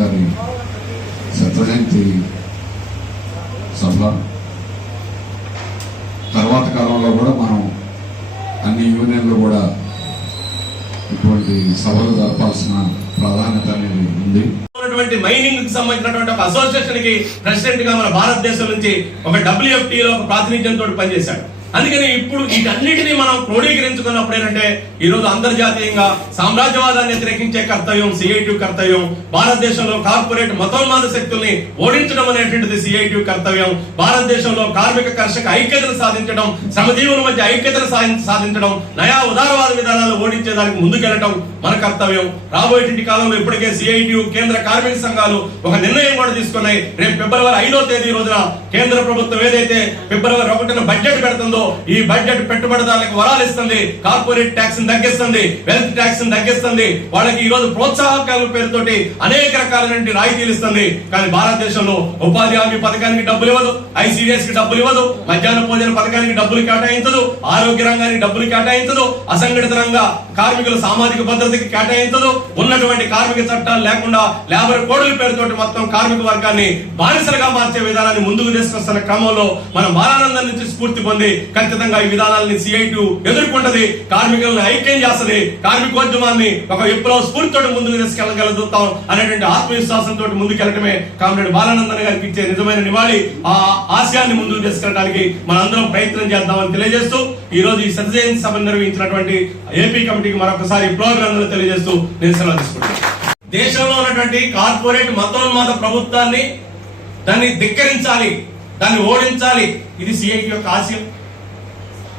గారి శతజయంతి సభ తర్వాత కాలంలో కూడా మనం అన్ని యూనియన్లు కూడా ఇటువంటి సభలు జరపాల్సిన ప్రాధాన్యత అనేది ఉంది. మైనింగ్ కి సంబంధించినటువంటి ఒక అసోసియేషన్ కి ప్రెసిడెంట్ గా మన భారతదేశం నుంచి ఒక WFT లో ఒక ప్రాతినిధ్యంతో పనిచేశాడు. అందుకని ఇప్పుడు వీటన్నిటినీ మనం క్రోడీకరించుకున్నప్పుడు ఏంటంటే ఈ రోజు అంతర్జాతీయంగా సామ్రాజ్యవాదాన్ని వ్యతిరేకించే కర్తవ్యం CITU కర్తవ్యం, భారతదేశంలో కార్పొరేట్ మతోన్మాద శక్తుల్ని ఓడించడం అనేటువంటిది CITU కర్తవ్యం, భారతదేశంలో కార్మిక కర్షక ఐక్యతను సాధించడం, శ్రమజీవుల మధ్య ఐక్యతను సాధించడం, నయా ఉదారవాద విధానాలు ఓడించేదానికి ముందుకెళ్లడం మన కర్తవ్యం. రాబోయేటి కాలంలో ఇప్పటికే CITU కేంద్ర కార్మిక సంఘాలు ఒక నిర్ణయం కూడా తీసుకున్నాయి. రేపు ఫిబ్రవరి 5వ తేదీ రోజున కేంద్ర ప్రభుత్వం ఏదైతే ఫిబ్రవరి 1న బడ్జెట్ పెడుతుందో ఈ బడ్జెట్ పెట్టుబడిదారులకు వరాలు ఇస్తుంది, కార్పొరేట్ ట్యాక్స్ తగ్గిస్తుంది, వెల్త్ ట్యాక్స్ తగ్గిస్తుంది, వాళ్ళకి ఈ రోజు ప్రోత్సాహకాల పేరుతోటి అనేక రకాలైన రాయితీలు ఇస్తుంది. కానీ భారతదేశంలో ఉపాధి హామీ పథకానికి డబ్బులు ఇవ్వదు, ICDS కి డబ్బులు ఇవ్వదు, మధ్యాహ్న భోజన పథకానికి డబ్బులు కేటాయించదు, ఆరోగ్య రంగానికి డబ్బులు కేటాయించదు, అసంఘటిత రంగ కార్మికుల సామాజిక భద్రతకి కేటాయించదు, ఉన్నటువంటి కార్మిక చట్టాలు లేకుండా లేబర్ కోడ్ల పేరుతోటి మొత్తం కార్మిక వర్గాన్ని బానిసలుగా మార్చే విధానాన్ని ముందుకు తీసుకొస్తున్న క్రమంలో మనం బాలానందం నుంచి స్ఫూర్తి పొంది ఖచ్చితంగా ఈ విధానాలని CITU ఎదుర్కొంటది, కార్మికులను ఐక్యం చేస్తుంది, కార్మికోద్యమాన్ని ఒక విప్లవ స్ఫూర్తితో ముందుకు తీసుకెళ్లగలుగుతాం అనేటువంటి ఆత్మవిశ్వాసంతో ముందుకెళ్లటమే కామ్రేడ్ బాలానందన్ గారికి ఇచ్చే నిజమైన నివాళి. ఆ ఆశయాన్ని ముందుకు తీసుకెళ్ళడానికి మనందరం ప్రయత్నం చేద్దామని తెలియజేస్తూ ఈ రోజు ఈ శతజయంతి సభ నిర్వహించినటువంటి AP కమిటీకి మరొకసారి ప్రోగ్రాంలు తెలియజేస్తూ నేను సెలవు తీసుకుంటాను. దేశంలో ఉన్నటువంటి కార్పొరేట్ మతోన్మాద ప్రభుత్వాన్ని దాన్ని ధిక్కరించాలి, దాన్ని ఓడించాలి, ఇది CITU యొక్క ఆశయం.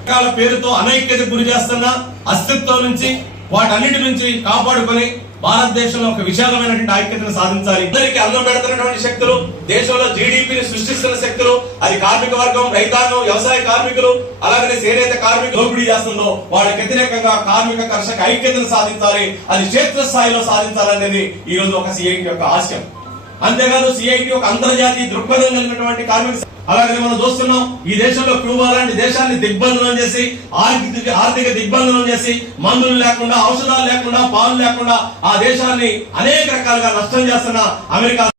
రకాల పేరుతో అనైక్యత గురి చేస్తున్న అస్తిత్వం నుంచి వాటన్నిటి నుంచి కాపాడుకొని భారతదేశంలో ఒక విశాలమైనటువంటి ఐక్యతను సాధించాలి. అందరికీ అన్నం పెడుతున్నటువంటి శక్తులు, దేశంలో GDPని సృష్టిస్తున్న శక్తులు, అది కార్మిక వర్గం, రైతాంగం, వ్యవసాయ కార్మికులు, అలాగే చేనేత కార్మికులు దోపిడీ చేస్తుందో వాళ్ళకి వ్యతిరేకంగా కార్మిక కర్షక ఐక్యతను సాధించాలి, అది క్షేత్ర స్థాయిలో సాధించాలనేది ఈ రోజు ఒక CITU యొక్క ఆశయం. అంతేకాదు CITU ఒక అంతర్జాతీయ దృక్పథం కలిగినటువంటి కార్మిక. అలాగే మనం చూస్తున్నాం ఈ దేశంలో క్యూబా లాంటి దేశాన్ని దిగ్బంధనం చేసి ఆర్థిక దిగ్బంధనం చేసి మందులు లేకుండా, ఔషధాలు లేకుండా, పాలు లేకుండా ఆ దేశాన్ని అనేక రకాలుగా నష్టం చేస్తున్న అమెరికా